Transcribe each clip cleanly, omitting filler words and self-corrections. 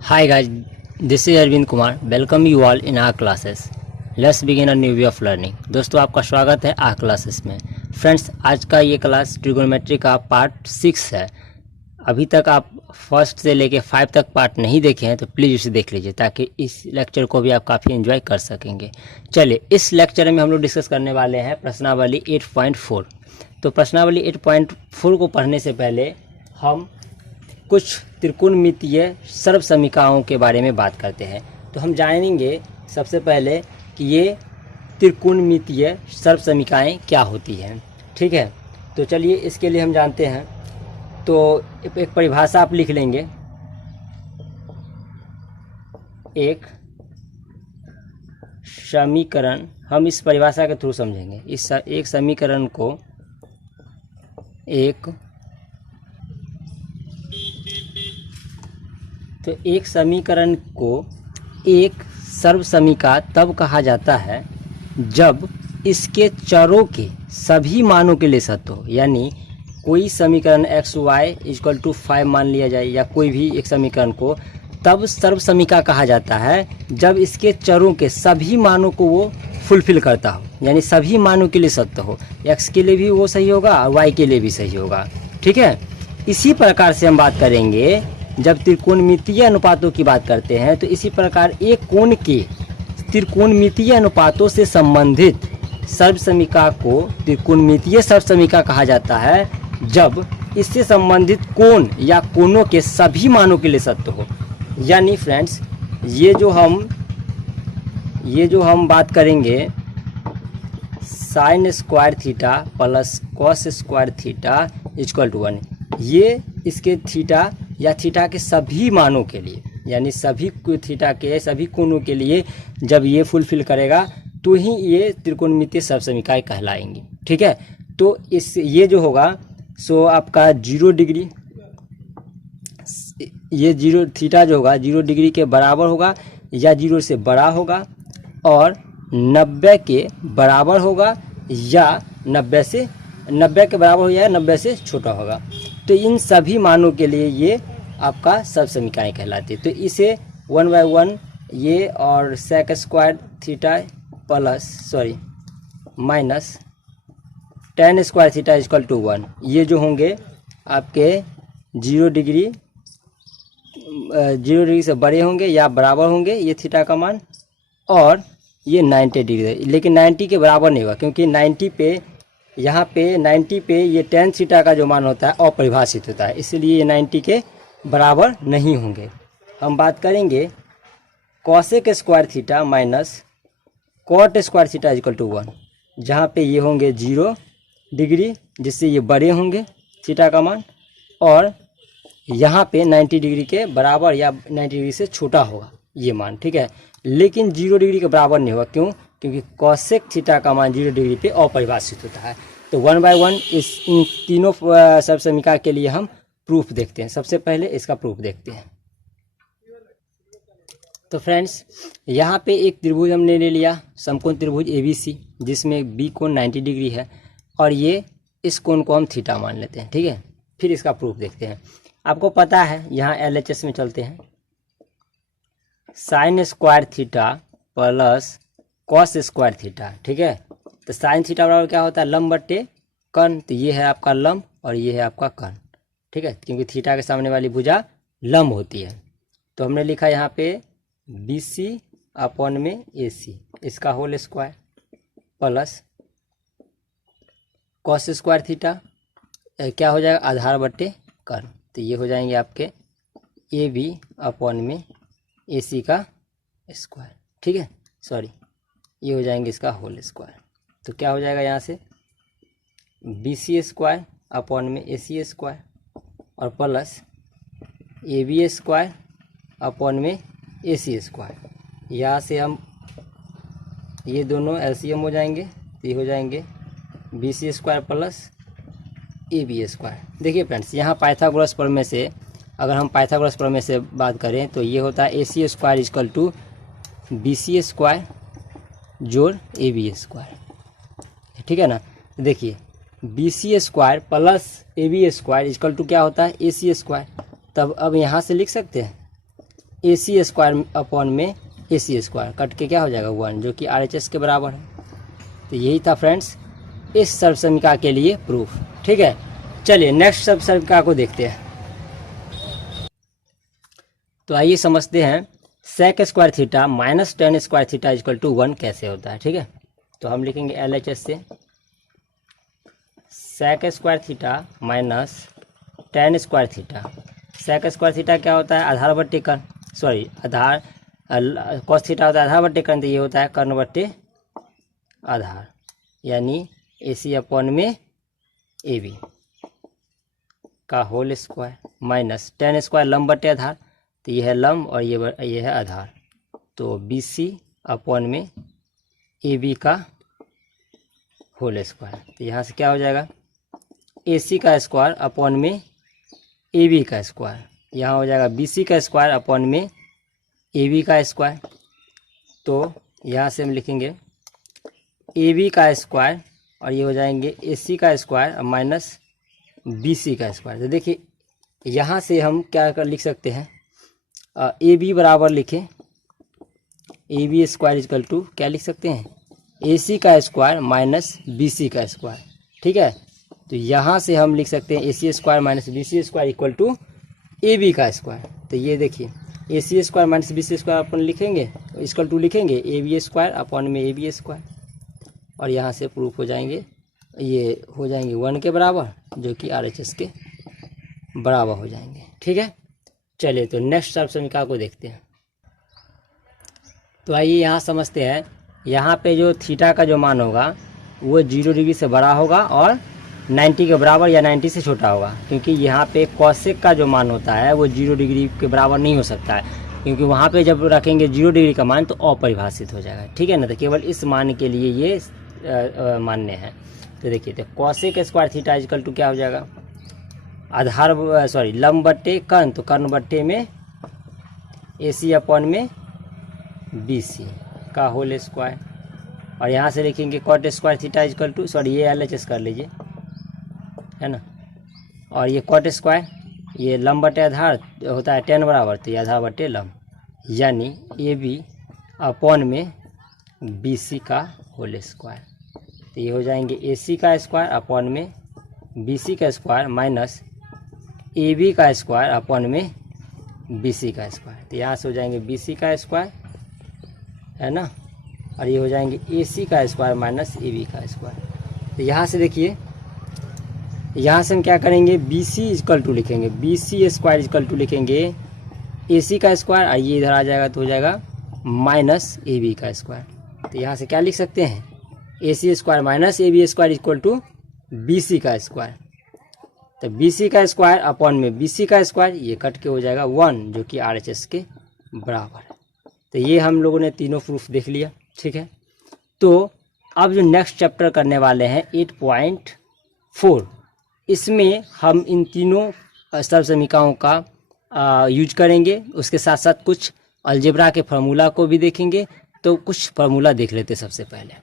Hi guys, this is Arvind Kumar. Welcome you all in our classes. Let's begin a new way of learning. दोस्तों आपका स्वागत है are classes में। Friends आज का ये क्लास ट्रिगोनोमेट्री का पार्ट 6 है। अभी तक आप फर्स्ट से लेके 5 तक पार्ट नहीं देखे हैं तो प्लीज़ इसे देख लीजिए ताकि इस लेक्चर को भी आप काफ़ी एंजॉय कर सकेंगे। चलिए इस लेक्चर में हम लोग डिस्कस करने वाले हैं प्रश्नावली 8.4। तो प्रश्नावली 8.4 को पढ़ने से पहले हम कुछ त्रिकोणमितीय सर्वसमीकरणों के बारे में बात करते हैं। तो हम जानेंगे सबसे पहले कि ये त्रिकोणमितीय सर्वसमीकरणाएँ क्या होती हैं। ठीक है, तो चलिए इसके लिए हम जानते हैं। तो एक परिभाषा आप लिख लेंगे। एक समीकरण, हम इस परिभाषा के थ्रू समझेंगे। इस एक समीकरण को एक समीकरण को एक सर्वसमीकरण तब कहा जाता है जब इसके चरों के सभी मानों के लिए सत्य हो। यानी कोई समीकरण x y इक्वल टू 5 मान लिया जाए या कोई भी एक समीकरण को, तब सर्वसमीकरण कहा जाता है जब इसके चरों के सभी मानों को वो फुलफिल करता हो, यानी सभी मानों के लिए सत्य हो। x के लिए भी वो सही होगा और y के लिए भी सही होगा। ठीक है, इसी प्रकार से हम बात करेंगे जब त्रिकोणमितीय अनुपातों की बात करते हैं। तो इसी प्रकार एक कोण के त्रिकोणमितीय अनुपातों से संबंधित सर्वसमीकरण को त्रिकोणमितीय सर्वसमीकरण कहा जाता है जब इससे संबंधित कोण या कोणों के सभी मानों के लिए सत्य हो। यानी फ्रेंड्स ये जो हम बात करेंगे sine square theta plus cos square theta equal to 1, ये इसके थीटा या थीटा के सभी मानों के लिए, यानी सभी थीटा के सभी कोणों के लिए जब ये फुलफिल करेगा तो ही ये त्रिकोणमितीय सर्वसमीकरण कहलाएंगी। ठीक है, तो ये जो होगा सो आपका 0 डिग्री, ये 0 थीटा जो होगा 0 डिग्री के बराबर होगा या 0 से बड़ा होगा, और 90 के बराबर होगा या 90 के बराबर हो या 90 से छोटा होगा। तो इन सभी मानों के लिए ये आपका सर्वसमीकरण कहलाती है। तो इसे 1/1 ये और sec square theta minus tan square theta equal to 1, ये जो होंगे आपके 0 डिग्री से बड़े होंगे या बराबर होंगे ये थीटा का मान, और ये 90 डिग्री, लेकिन 90 के बराबर नहीं होगा क्योंकि 90 पे यहाँ पे 90 पे ये tan थीटा का जो मान होता है अपरिभाषित होता है, इसलिए ये 90 के बराबर नहीं होंगे। हम बात करेंगे cosec square theta minus cot square theta equal to 1, जहाँ पे ये होंगे 0 डिग्री जिससे ये बड़े होंगे थीटा का मान, और यहाँ पे 90 डिग्री के बराबर या 90 डिग्री से छोटा होगा ये मान। ठीक है, लेकिन 0 डिग्री के बराबर नहीं होगा, क्यों? क्योंकि कॉसेक थीटा का मान 0 डिग्री पे अपरिभाषित होता है। तो 1/1 इन तीनों सर्वसमीकरण के लिए हम प्रूफ देखते हैं। सबसे पहले इसका प्रूफ देखते हैं। तो फ्रेंड्स यहाँ पे एक त्रिभुज हमने ले लिया, समकोण त्रिभुज ABC, जिसमें B कोण 90 डिग्री है और ये इस कोण को हम थीटा मान लेते हैं। ठीक है, फिर इसका प्रूफ देखते हैं। आपको पता है यहाँ LHS में चलते हैं, sign square theta plus cos square theta. ठीक है, तो साइन थीटा बराबर क्या होता है? लंब बटे कर्ण। तो ये है आपका लंब और ये है आपका कर्ण। ठीक है, क्योंकि थीटा के सामने वाली भुजा लंब होती है। तो हमने लिखा यहाँ पे BC अपॉन में AC, इसका whole square plus cos square theta क्या हो जाएगा? आधार बटे कर्ण। तो ये हो जाएंगे आपके AB अपॉन में AC का स्क्वायर। ठीक है, सॉरी, ये हो जाएंगे इसका होल स्क्वायर। तो क्या हो जाएगा यहाँ से BC स्क्वायर अपॉन में AC स्क्वायर और प्लस AB स्क्वायर अपॉन में AC स्क्वायर। यहाँ से हम ये दोनों LCM हो जाएंगे, तो ये हो जाएंगे BC square plus AB square. देखिए फ्रेंड्स यहाँ पाइथागोरस प्रमेय से, अगर हम पाइथागोरस प्रमेय से बात करें तो ये होता है AC square equal to BC square जोड़ AB स्क्वायर। ठीक है ना, देखिए BC square plus AB square equal to क्या होता है? AC square. तब अब यहाँ से लिख सकते हैं ए सी स्क्वायर अपॉन में ए सी स्क्वायर, कट के क्या हो जाएगा 1, जो कि आर एच एस के बराबर है। तो यही था फ्रेंड्स इस सर्वसमीका के लिए प्रूफ। ठीक है, चलिए नेक्स्ट सर्वसमीका को देखते हैं। तो आइए समझते हैं sec square theta minus tan square theta equal to 1 कैसे होता है। ठीक है, तो हम लिखेंगे एल एच एस से sec square theta minus tan square theta. Sec square theta क्या होता है, आधार बट्टे कर्ण, सॉरी आधार, कॉस थीटा होता है आधार बट्टे कर्ण, तो ये होता है कर्ण बट्टे आधार, यानी ए सी अपॉन में ए बी का whole square minus tan square लंब बट्टे आधार, तो ये है लंब और ये है आधार, तो बी सी अपॉन में ए बी का होल स्क्वायर। तो यहाँ से क्या हो जाएगा, ए सी का स्क्वायर अपॉन में ए बी का स्क्वायर, यहाँ हो जाएगा बी सी का स्क्वायर अपॉन में ए बी का स्क्वायर। तो यहाँ से हम लिखेंगे ए बी का स्क्वायर और ये हो जाएंगे ए सी का स्क्वायर माइनस बी सी का स्क्वायर। तो देखिए यहाँ से हम क्या कर लिख सकते हैं, ए बी बराबर लिखें A B square equal to क्या लिख सकते हैं, ए सी का स्क्वायर माइनस बी सी का स्क्वायर। ठीक है, तो यहाँ से हम लिख सकते हैं A C square minus B C square equal to A B का स्क्वायर। तो ये देखिए A C square minus B C square अपन लिखेंगे इक्वल टू लिखेंगे ए बी स्क्वायर अपॉन में ए बी स्क्वायर, और यहाँ से प्रूफ हो जाएंगे, ये हो जाएंगे 1 के बराबर, जो कि आर एच एस के बराबर हो जाएंगे। ठीक है, चलिए तो नेक्स्ट सर्वसमीका को देखते हैं। तो आइए यहाँ समझते हैं, यहाँ पे जो थीटा का जो मान होगा वो 0 डिग्री से बड़ा होगा और 90 के बराबर या 90 से छोटा होगा, क्योंकि यहाँ पे कॉसेक का जो मान होता है वो 0 डिग्री के बराबर नहीं हो सकता है, क्योंकि वहाँ पे जब रखेंगे 0 डिग्री का मान तो अपरिभाषित हो जाएगा। ठीक है ना, तो केवल इस मान के लिए ये मान्य है। तो देखिए तो cosec square theta equal to क्या हो जाएगा, आधार सॉरी लंब बट्टे कर्ण, तो कर्ण बट्टे में ए सी अपॉन में बी सी का होल स्क्वायर, और यहाँ से लिखेंगे cot square theta equal to, sorry ये एल एच एस कर लीजिए, है ना, और ये कॉट स्क्वायर, ये लंब बटे आधार होता है 10 बराबर, तो ये आधार बटे लंब, यानी ए बी अपॉन में बी सी का होल स्क्वायर। तो ये हो जाएंगे ए सी का स्क्वायर अपॉन में बी सी का स्क्वायर माइनस ए बी का स्क्वायर अपॉन में बी सी का स्क्वायर। तो यहाँ से हो जाएंगे बी सी का स्क्वायर, है ना, और ये हो जाएंगे ए सी का स्क्वायर माइनस ए बी का स्क्वायर। तो यहाँ से देखिए, यहाँ से हम क्या करेंगे, बी सी इक्वल टू लिखेंगे, B C square equal to लिखेंगे ए सी का स्क्वायर, और ये इधर आ जाएगा तो हो जाएगा माइनस ए बी का स्क्वायर। तो यहाँ से क्या लिख सकते हैं, A C square minus A B square equal to B C का स्क्वायर। तो बी सी का स्क्वायर अपॉन में बी सी का स्क्वायर, ये कट के हो जाएगा 1, जो कि आर एच एस के बराबर है। तो ये हम लोगों ने तीनों प्रूफ देख लिया। ठीक है, तो अब जो नेक्स्ट चैप्टर करने वाले हैं 8.4, इसमें हम इन तीनों सर्वसमीकाओं का यूज करेंगे, उसके साथ साथ कुछ अलजेब्रा के फार्मूला को भी देखेंगे। तो कुछ फार्मूला देख लेते सबसे पहले।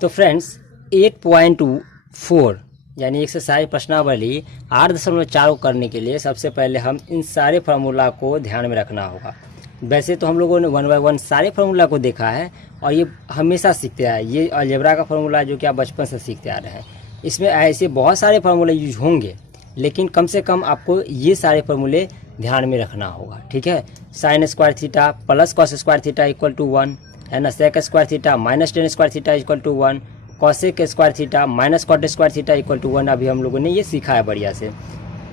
तो फ्रेंड्स 8.4 यानी एक्सरसाइज प्रश्नावली 8.4 को करने के लिए सबसे पहले हम इन सारे फार्मूला को ध्यान में रखना होगा। वैसे तो हम लोगों ने 1 बाय 1 सारे फार्मूला को देखा है और ये हमेशा सीखते आए, ये अलजेब्रा का फार्मूला जो कि आप बचपन से सीखते आ रहे हैं। इसमें ऐसे बहुत सारे फार्मूले यूज होंगे, लेकिन कम से कम आपको ये सारे फार्मूले ध्यान में रखना होगा। ठीक है, sine square theta plus cos square theta equal to 1, है ना, sec square theta minus tan square theta equal to 1, cosec square theta minus cot square theta equal to 1। अभी हम लोगों ने ये सीखा है बढ़िया से।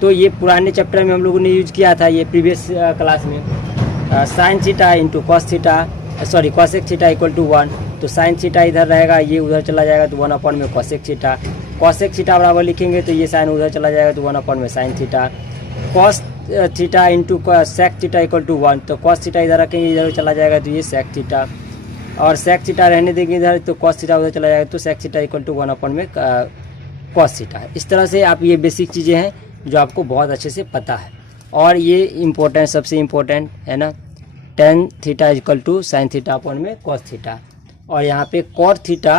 तो ये पुराने चैप्टर में हम लोगों ने यूज किया था, ये प्रीवियस क्लास में sine theta into cos theta, sorry cosec theta equal to 1। तो साइन थीटा इधर रहेगा, ये उधर चला जाएगा तो 1 अपॉन में कॉसेक थीटा, कॉसेक थीटा बराबर लिखेंगे तो ये साइन उधर चला जाएगा तो 1 अपॉन में sine theta, cos theta into sec theta equal to 1। तो कॉस थीटा इधर रखेंगे, इधर चला जाएगा तो ये सेक थीटा, और सेक थीटा रहने देंगे इधर तो कॉस थीटा उधर चला जाएगा तो sec theta equal to 1 upon में कॉस थीटा। इस तरह से आप ये बेसिक चीज़ें हैं जो आपको बहुत अच्छे से पता है। और ये इम्पोर्टेंट, सबसे इम्पोर्टेंट है ना, tan theta equal to sine theta upon में कॉस थीटा, और यहाँ पे कॉट थीटा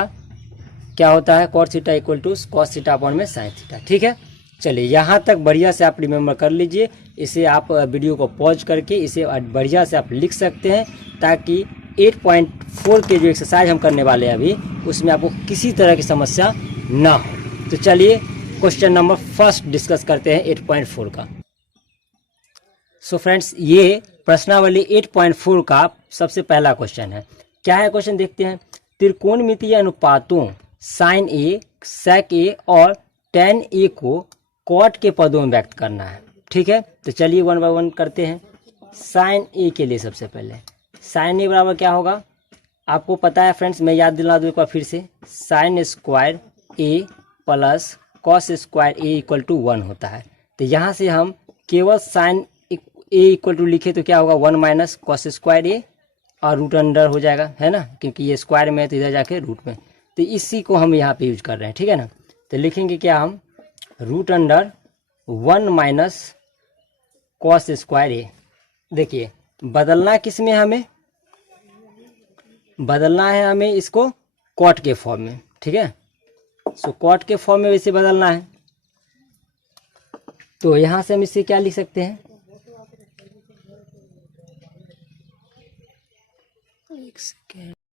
क्या होता है, cot theta equal to cos theta upon में साइन थीटा। ठीक है, चलिए यहाँ तक बढ़िया से आप रिमेम्बर कर लीजिए। इसे आप वीडियो को पॉज करके इसे बढ़िया से आप लिख सकते हैं, ताकि 8.4 के जो एक्सरसाइज हम करने वाले हैं अभी, उसमें आपको किसी तरह की समस्या ना हो। तो चलिए क्वेश्चन नंबर फर्स्ट डिस्कस करते हैं 8.4 का। सो फ्रेंड्स, ये प्रश्नावली 8.4 का सबसे पहला क्वेश्चन है। क्या है क्वेश्चन, देखते हैं। त्रिकोणमितीय अनुपातों साइन ए, सेक ए और टेन ए को कॉट के पदों में व्यक्त करना है। ठीक है, तो चलिए 1 बाय 1 करते हैं। साइन ए के लिए सबसे पहले साइन ए बराबर क्या होगा, आपको पता है फ्रेंड्स, मैं याद दिला दूँ एक बार फिर से। Sine square A plus cos square A equal to 1 होता है। तो यहाँ से हम केवल साइन ए इक्वल टू लिखे तो क्या होगा, 1 माइनस कॉस स्क्वायर ए और रूट अंडर हो जाएगा, है ना, क्योंकि ये स्क्वायर में है तो इधर जाके रूट में। तो इसी को हम यहाँ पे यूज कर रहे हैं, ठीक है ना। तो लिखेंगे क्या हम, root under 1 minus cos square A. देखिए बदलना किस में, हमें बदलना है हमें इसको कॉट के फॉर्म में, ठीक है। सो कॉट के फॉर्म में वैसे बदलना है, तो यहाँ से हम इसे क्या लिख सकते हैं, एक सेकेंड,